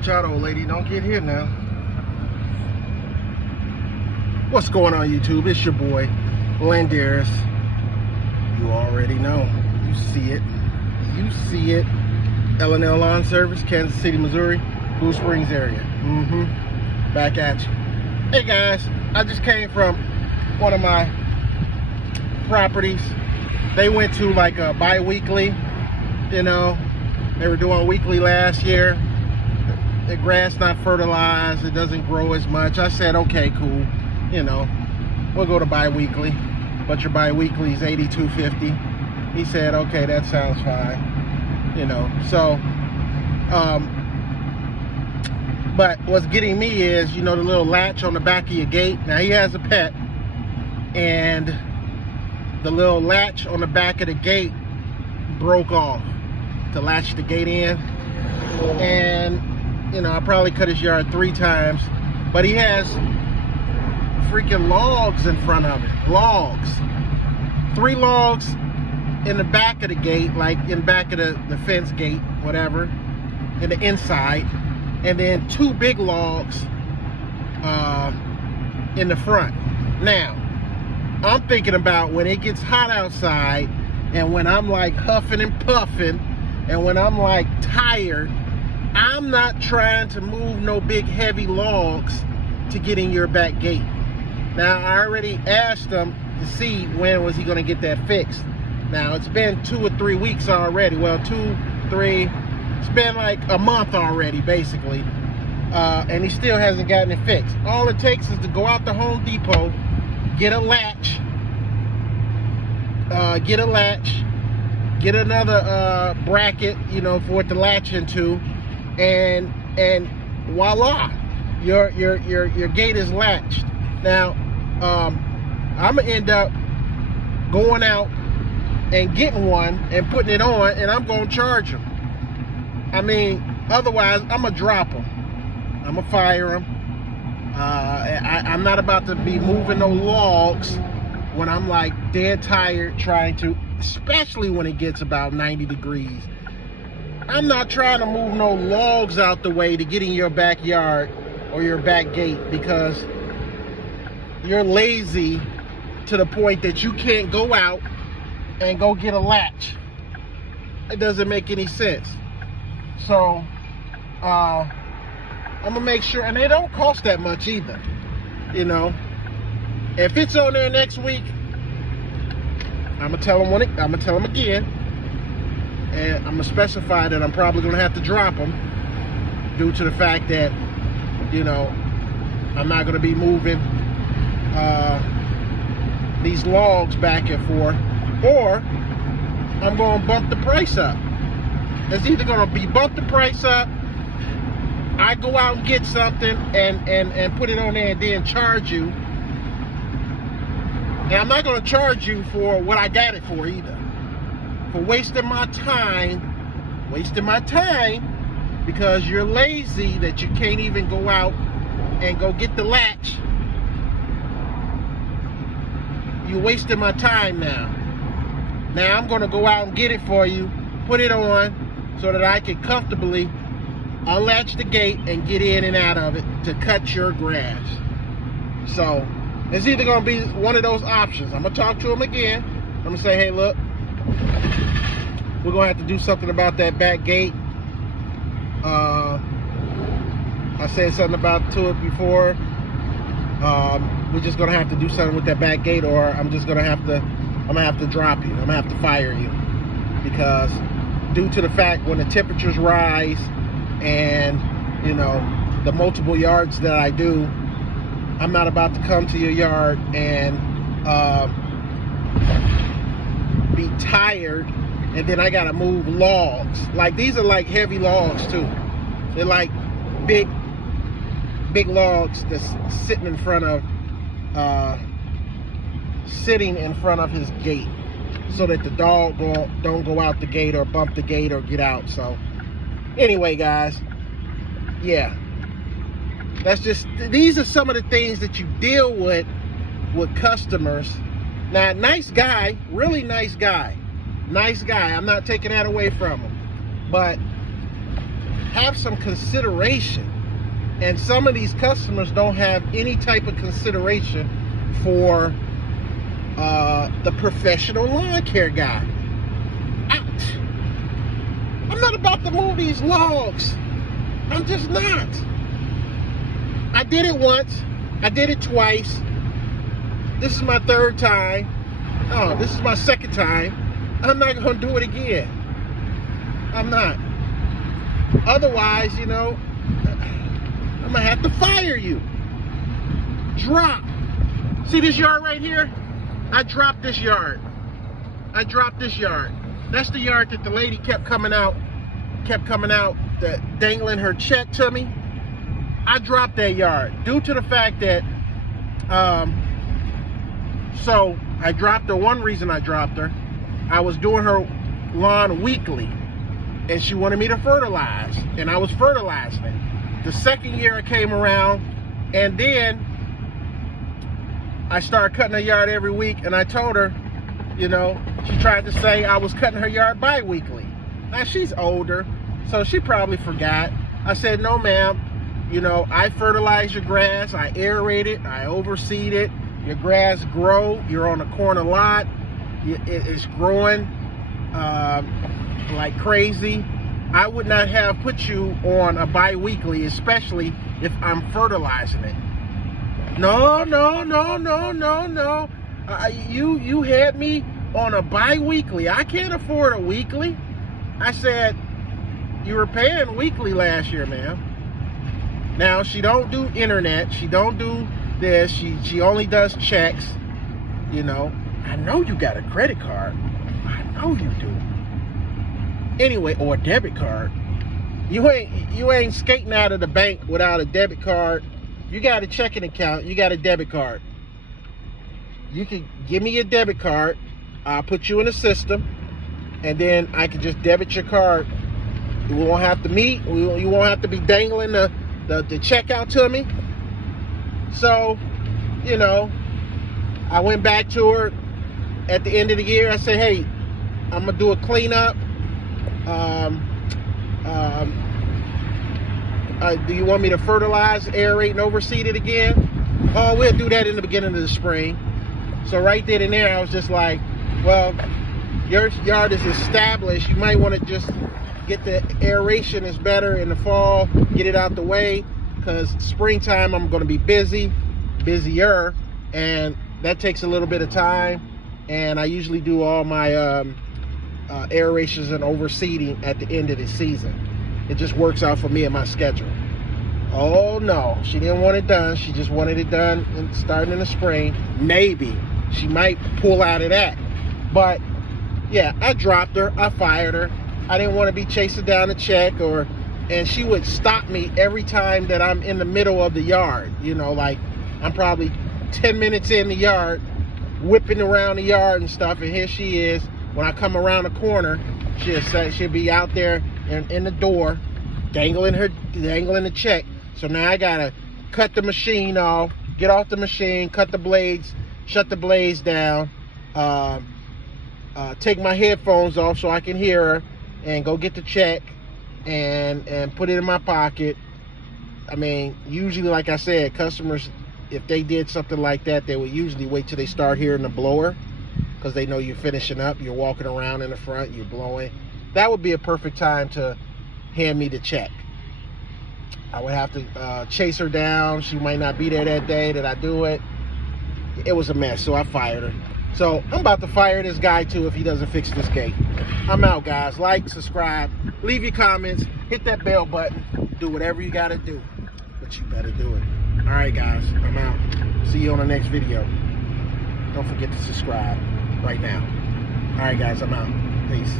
Watch out, old lady. Don't get hit now. What's going on, YouTube? It's your boy, Landeris. You already know. You see it. You see it. L&L Lawn Service, Kansas City, Missouri, Blue Springs area. Back at you. Hey, guys. I just came from one of my properties. They went to like a bi-weekly, you know. They were doing weekly last year. The grass not fertilized, it doesn't grow as much. I said, okay, cool, you know, we'll go to bi-weekly, but your bi-weekly is $82.50. He said, okay, that sounds fine, you know. So but what's getting me is, you know, the little latch on the back of your gate. Now, he has a pet, and the little latch on the back of the gate broke off to latch the gate in. And you know, I probably cut his yard 3 times, but he has freaking logs in front of it. Logs. 3 logs in the back of the gate, like in back of the fence gate, whatever, in the inside, and then 2 big logs in the front. Now, I'm thinking about when it gets hot outside, and when I'm like huffing and puffing, and when I'm like tired, I'm not trying to move no big heavy logs to get in your back gate. Now, I already asked him to see when was he going to get that fixed. Now, it's been 2 or 3 weeks already. Well, 2, 3, it's been like a month already, basically. And he still hasn't gotten it fixed. All it takes is to go out to Home Depot, get a latch, get another bracket, you know, for it to latch into, and voila, your gate is latched. Now, I'm gonna end up going out and getting one and putting it on, and I'm gonna charge him. I mean, otherwise I'm gonna drop him. I'm gonna fire him. I'm not about to be moving no logs when I'm like dead tired trying to, especially when it gets about 90 degrees. I'm not trying to move no logs out the way to get in your backyard or your back gate because you're lazy to the point that you can't go out and go get a latch. It doesn't make any sense. So I'm gonna make sure, and they don't cost that much either, you know. If it's on there next week, I'm gonna tell them again. And I'm gonna specify that I'm probably gonna have to drop them due to the fact that, you know, I'm not gonna be moving these logs back and forth, or I'm gonna bump the price up. It's either gonna be bump the price up, I go out and get something and put it on there and then charge you. And I'm not gonna charge you for what I got it for either. For wasting my time because you're lazy that you can't even go out and go get the latch. You're wasting my time now. Now I'm gonna go out and get it for you, put it on so that I can comfortably unlatch the gate and get in and out of it to cut your grass. So it's either gonna be one of those options. I'm gonna talk to him again. I'm gonna say, hey, look, we're gonna have to do something about that back gate. I said something about to it before. We're just gonna have to do something with that back gate, or I'm gonna have to drop you. I'm gonna have to fire you, because due to the fact when the temperatures rise and, you know, the multiple yards that I do, I'm not about to come to your yard and be tired, and then I gotta move logs. Like, these are like heavy logs too. They're like big logs that's sitting in front of his gate, so that the dog don't go out the gate or bump the gate or get out. So anyway, guys, yeah, that's just, these are some of the things that you deal with customers. Now, nice guy, really nice guy. I'm not taking that away from him, but have some consideration. And some of these customers don't have any type of consideration for the professional lawn care guy. I'm not about to move these logs. I'm just not. I did it once. I did it twice. This is my third time. Oh, this is my second time. I'm not going to do it again. I'm not. Otherwise, you know, I'm going to have to fire you. Drop. See this yard right here? I dropped this yard. I dropped this yard. That's the yard that the lady kept coming out, dangling her check to me. I dropped that yard due to the fact that, so I dropped her. One reason I dropped her, I was doing her lawn weekly, and she wanted me to fertilize, and I was fertilizing it. The second year I came around, and then I started cutting her yard every week, and I told her, you know, she tried to say I was cutting her yard bi-weekly. Now she's older, so she probably forgot. I said, no ma'am, you know, I fertilize your grass, I aerate it, I overseed it, your grass grow, you're on a corner lot, it's growing like crazy. I would not have put you on a bi-weekly, especially if I'm fertilizing it. No. You had me on a bi-weekly. I can't afford a weekly. I said, you were paying weekly last year, ma'am. Now, she don't do internet. She don't do this. She only does checks. You know, I know you got a credit card. I know you do. Anyway, or a debit card. You ain't skating out of the bank without a debit card. You got a checking account. You got a debit card. You can give me your debit card. I'll put you in the system, and then I can just debit your card. We won't have to meet. You won't have to be dangling the check out to me. So, you know, I went back to her at the end of the year. I said, hey, I'm gonna do a cleanup. Do you want me to fertilize, aerate, and overseed it again? Oh, we'll do that in the beginning of the spring. So right then and there, I was just like, well, your yard is established. You might want to just get the aeration is better in the fall, get it out the way, because springtime I'm going to be busier, and that takes a little bit of time. And I usually do all my aerations and overseeding at the end of the season. It just works out for me and my schedule. Oh no, she didn't want it done. She just wanted it done and starting in the spring. Maybe she might pull out of that. But yeah, I dropped her, I fired her. I didn't want to be chasing down a check, and she would stop me every time that I'm in the middle of the yard. You know, like I'm probably 10 minutes in the yard, whipping around the yard and stuff, and here she is. When I come around the corner, she'll be out there in the door, dangling the check. So now I gotta cut the machine off, get off the machine, cut the blades, shut the blades down, take my headphones off so I can hear her, and go get the check and put it in my pocket. I mean, usually, like I said, customers, if they did something like that, they would usually wait till they start hearing the blower, because they know you're finishing up, you're walking around in the front, you're blowing. That would be a perfect time to hand me the check. I would have to chase her down. She might not be there that day that I do it. It was a mess, so I fired her. So I'm about to fire this guy too if he doesn't fix this gate. I'm out, guys. Like, subscribe, leave your comments, hit that bell button, do whatever you gotta do, but you better do it. All right, guys, I'm out. See you on the next video. Don't forget to subscribe right now. All right, guys, I'm out. Peace.